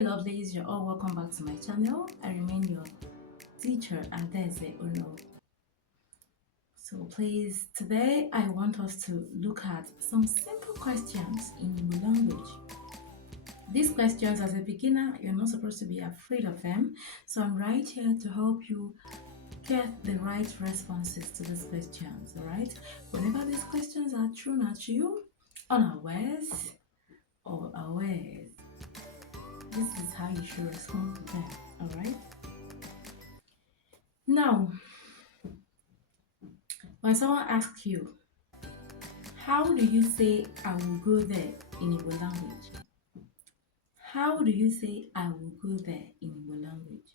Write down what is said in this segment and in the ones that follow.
Lovelies, you're all welcome back to my channel. I remain your teacher, Adeze Ono. So please, today I want us to look at some simple questions in Igbo language. These questions, as a beginner, you're not supposed to be afraid of them. So I'm right here to help you get the right responses to these questions, alright? Whenever these questions are thrown at you, unawares or awares, this is how you should respond to them, alright? Now, when someone asks you, how do you say I will go there in Igbo language? How do you say I will go there in Igbo language?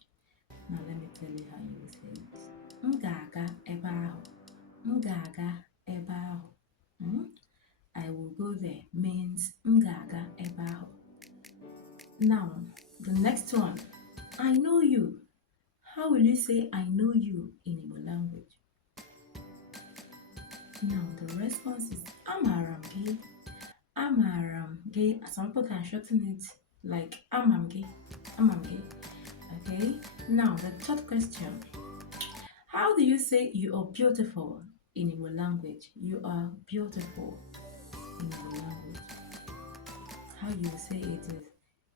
Now let me tell you how you will say it. M ga-aga ebe ahụ. M ga-aga ebe ahụ. I will go there means m ga-aga ebe ahụ. Now, the next one. I know you. How will you say I know you in Igbo language? Now, the response is Amaram gị. Amaram gị. Some people can shorten it like Amam gị. Amam gị. Okay? Now, the third question. How do you say you are beautiful in Igbo language? You are beautiful in Igbo language. How you say it is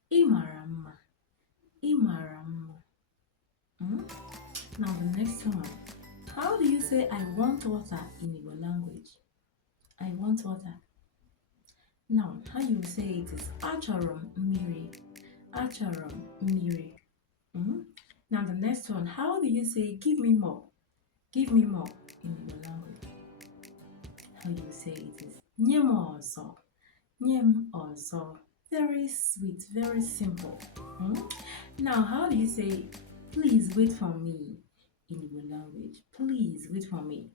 Ịmara mma. Ịmara mma. Now, the next one. How do you say I want water in Igbo language? I want water. Now, how you say it is Achọrọ m mmiri. Achọrọ m mmiri. Now, the next one. How do you say give me more? Give me more in Igbo language? How you say it is Nye m ọzọ. Nye m ọzọ. Very sweet, very simple. Now, how do you say please wait for me in Igbo language? Please wait for me.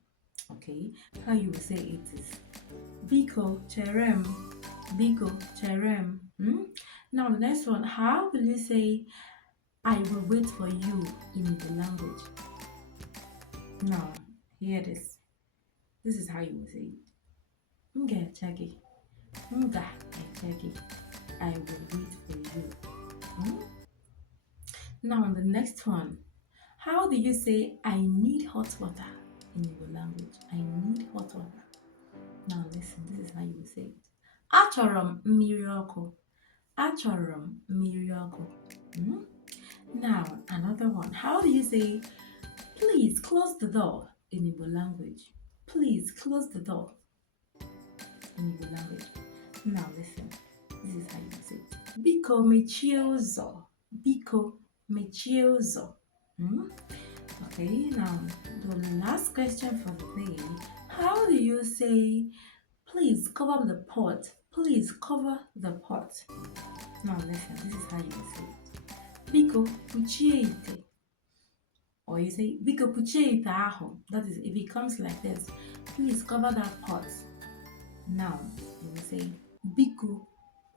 Okay, how you will say it is Biko cherem. Biko cherem. Now the next one, how will you say I will wait for you in Igbo language? Now, hear this. This is how you will say it. Nga-eche gị. Nga-eche gị. I will wait for you. Now the next one. How do you say I need hot water in Igbo language? I need hot water. Now listen, this is how you say it. Achọrọ m mmiri ọkụ. Achọrọ m mmiri ọkụ. Now another one. How do you say please close the door in Igbo language? Please close the door in Igbo language. Now listen, this is how you say it. Biko mechie ụzọ. Biko mechie ụzọ. Okay, now the last question for the day. How do you say please cover the pot? Please cover the pot. Now listen, this is how you say it. Biko puchie ite. Or you say Biko puchie ite ahụ. That is, if it comes like this, please cover that pot. Now you will say Biko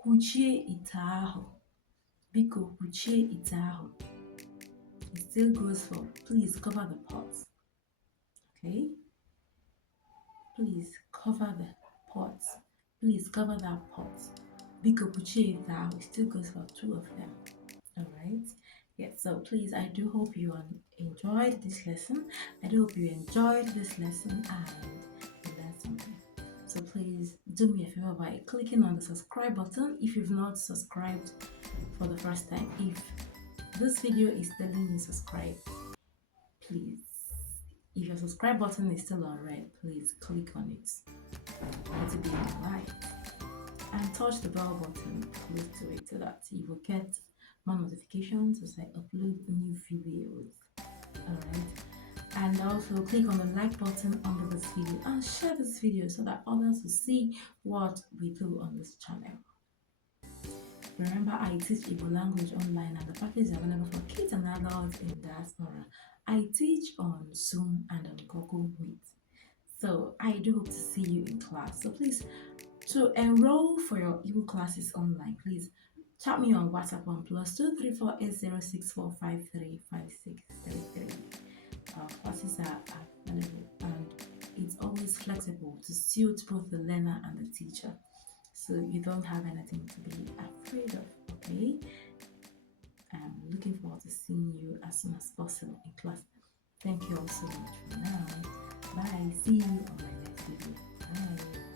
puchie ite ahụ. Biko puchie ite ahụ. It still goes for please cover the pot. Okay? Please cover the pot. Please cover that pot. Biko puchie ite ahụ. It still goes for two of them. Alright? Yes, so please, I do hope you enjoyed this lesson. I do hope you enjoyed this lesson and you learned something. So please do me a favor by clicking on the subscribe button if you've not subscribed for the first time. If this video is telling you subscribe, please, if your subscribe button is still on red, please click on it. Let it be on white and touch the bell button close to it so that you will get more notifications as I upload new videos. Alright, and also click on the like button under this video and share this video so that others will see what we do on this channel. Remember, I teach Igbo language online and the package is available for kids and adults in diaspora. I teach on Zoom and on Google Meet. So I do hope to see you in class. So please, to enroll for your Igbo classes online, please chat me on WhatsApp on +234 8064535633. Our classes are available and it's always flexible to suit both the learner and the teacher. So you don't have anything to be afraid of, okay? looking forward to seeing you as soon as possible in class. Thank you all so much for now. Bye. See you on my next video. Bye.